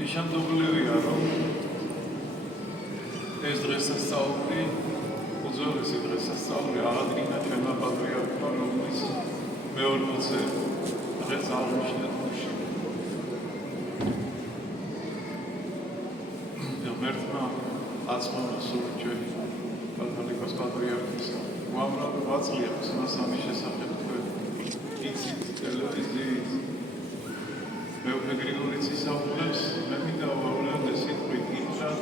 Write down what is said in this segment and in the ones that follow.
ნიშანდობლივია, რომ ეს დღესასწაული, უძველესი დღესასწაული აღადგინა ჩვენმა პატრიარქმა, რომლის მე-40 დღეს აღნიშნა თვეში. ღმერთმა აწმოვნა სულ ჩვენი კათოლიკოს პატრიარქის უამრავი ვაწლია ხსნას ამის შესახებ თქვენ იცით ტელევიზიით მეუღლე გრიგორიც ისაუბრებს, მე მინდა ვაუბრალდე სიტყვით იმდრად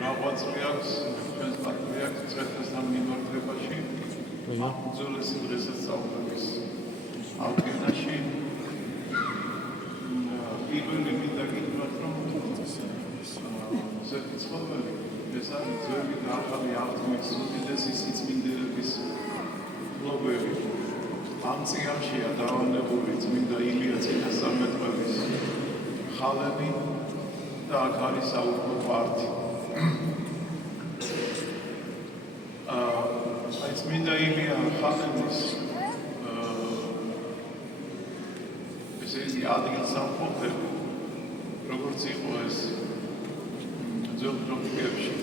რა ვაწლი აქვს ჩვენს პატრიარქს წესთან მიმართებაში უძველესი დღესასწაულების აღდგენაში პირველი მინდა გითხრათ, რომ ზედმიწოველი ეს არის ძველი და ახალი აღთქმის უდიდესი სიწმინდეების ლოგოები. ამ წიგნშია დავანებული წმინდა ილია წინასწარმეტყველის ხალები და აქ არის საუბრობ პარტი. აი წმინდა ილია ხალების ესე იგი ადგილსამყოფელი, როგორც იყო ეს ძველ დროშებში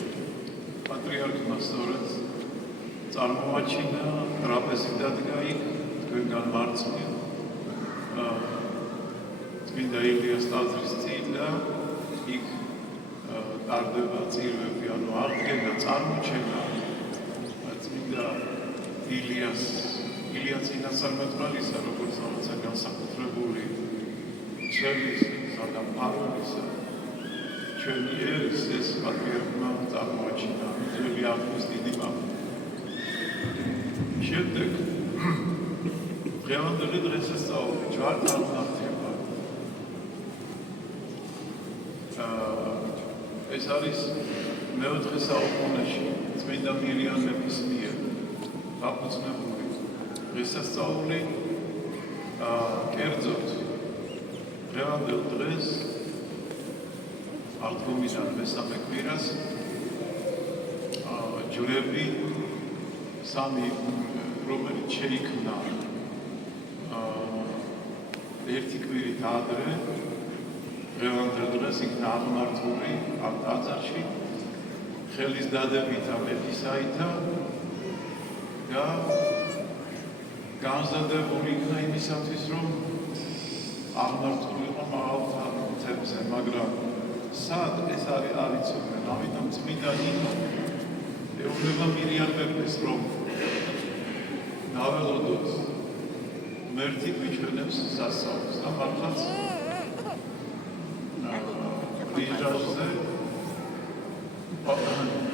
პატრიარქმა სწორედ წარმოაჩინა ტრაპეზი დადგა იქ თქვენგან მარცხნივ წმინდა ილიას ტაძრის წინ და იქ ტარდება წირვები, ანუ აღდგენა წარმოჩენა წმინდა ილია წინასწარმეტყველისა, როგორც რაღაცა განსაკუთრებული ჩვენისა და პაროლისა ჩვენი ერის ეს პატრიარქმა წარმოაჩინა ძველი აღთქმის დიდი მამა. შემდეგ დღევანდელი დღესასწაული ჯვართან ნახება. ეს არის მეოთხე საუკუნეში წმინდა მირიან მეფის მიერ დაფუძნებული დღესასწაული. კერძოდ დღევანდელ დღეს აღდგომიდან მესამე კვირას ჯვრები სამი, რომელიც შეიქმნა ერთი კვირით ადრე, დღევანდელ დღეს იქნა აღმართული ამ ტაძარში ხელის დადებით ამეთისაითა და განზადებული იქნა იმისათვის, რომ აღმართულიყო მაღალ მთებზე, მაგრამ სად ეს არ იცოდნენ, ამიტომ წმინდა ნინო ეუბნება მირიან მეფეს, რომ დაველოდოთ ღმერთი გვიჩვენებს სასწაულს და მართლაც რიჟაზე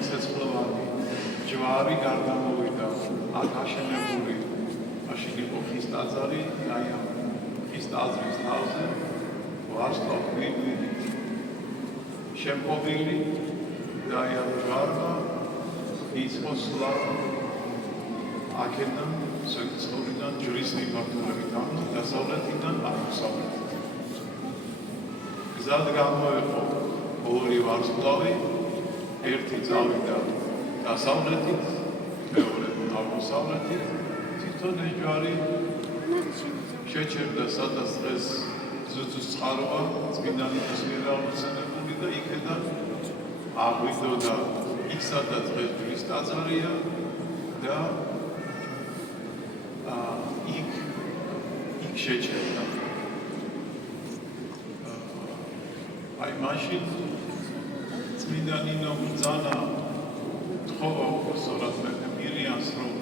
ცეცხლოვანი ჯვარი გარდამოვიდა, აქ აშენებული მაშინ იყო ხის ტაძარი, აი ამ ხის ტაძრის თავზე ვარსკვლავ გვირგვინით შემკობილი და აი ამ ჯვარმა იწყო სვლა აქედან სვეტიცხოვლიდან ჯვრის მიმართულებით, ანუ დასავლეთიდან აღმოსავლეთით. გზად გამოეყო ორი ვარსკვლავი, ერთი წავიდა დასავლეთით, მეორე აღმოსავლეთით, თვითონ ეს ჯვარი შეჩერდა, სადაც დღეს ზუძუს წყაროა წმინდა ნინოს მიერ აღმოცენებული და იქედან აღვიდოდა იქ, სადაც დღეს ჯვრის ტაძარია და იქ შეჩერდა. აი მაშინ წმინდა ნინო ბრძანა თხოვა უხსოვად მეფე მირიანს, რომ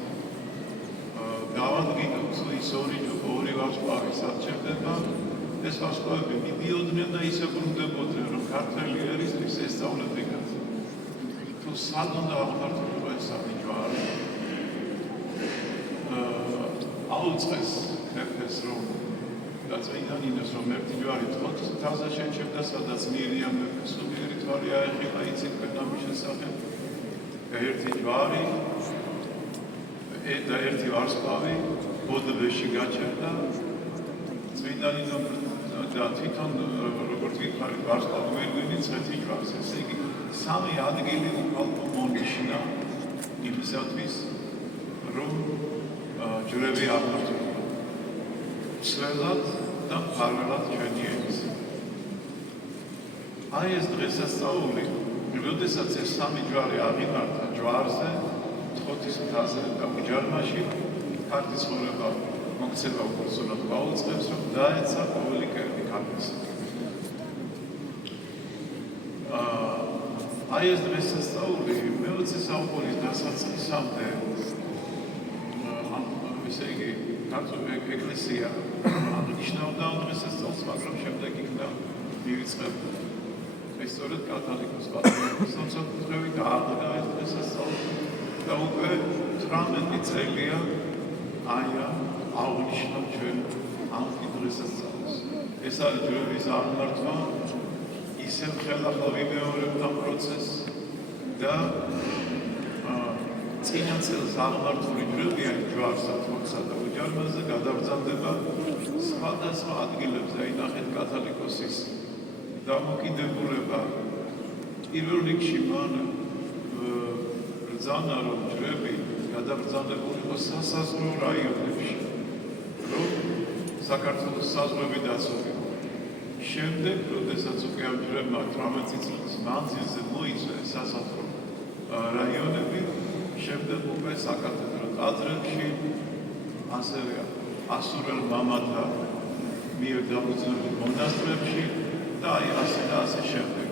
გავადგინოთ ის ორი ვარსკვლავი სარჩევდება, ეს ვარსკვლავები მიდიოდნენ და ისე ბრუნდებოდნენ, რომ ქართველი ერისთვის ესწავლებინათ. თუ სად უნდა აღმართულიყო ეს სამი ჯვარი? აუწყეს მეფეს, რომ და წმინდა ნინოს, რომ ერთი ჯვარი თავზე შეჩერდა, სადაც მირიან მეფეს სულიერი თვალი აეხილა, იცით ამის შესახებ. ერთი ჯვარი და ერთი ვარსკვლავი ბოდბეში გაჩერდა. წმინდა ნინო და თვითონ როგორც გითხარით, ვარსკვლავი გვირგვინით წეთი ჯვარს, ესე იგი სამი ადგილი უკალმო მონიშნა იმისათვის, რომ ჯვრები აღმართულიყო სველად და მფარველად ჩვენი ერის. აი ეს დღესასწაული, როდესაც ეს სამი ჯვარი აღიმართა ჯვარზე, თოთის მთაზე და უჯარმაში, ქართი ცხოვრება მოქცევა უბრალოდ გაუწყებს, რომ დაეცა ყოველი კერპი ქართლის. აი ეს დღესასწაული მე-20 საუკუნის დასაწყისამდე, ესე იგი, ქართული ეკლესია აღნიშნავდა დღესასწაულს, მაგრამ შემდეგ იქნა მივიწყებული. ეს სწორედ კათოლიკოს პატრიარქის სახელმწიფოები დაარღვევა ეს დღესასწაული და უკვე 18 წელია აღნიშნავ ჩვენ ამ დღესასწაულს. ეს არის ჯვრის აღმართვა, ისევ ხელახლა ვიმეორებთ ამ პროცესს და წინა წელს აღმართული ჯვრები არის ჯვარსა, თოთსა და უჯარმაზე გადაბრძანდება სხვადასხვა ადგილებზე. ინახეთ კათოლიკოსის დამოკიდებულება პირველ რიგში მან ბრძანა, რომ ჯვრები გადაბრძანებული იყოს სასაზღვრო რაიონებში, რომ საქართველოს საზღვრები დაცულიყო. შემდეგ, როდესაც უკვე ამ ჯვრებმა 18 წლის მანძილზე მოიცვა სასაზღვრო რაიონები, შემდეგ უკვე საკათედრო ტაძრებში, ასევე ასურელ მამათა მიერ დამოწმებულ მონასტრებში და ასე შემდეგ.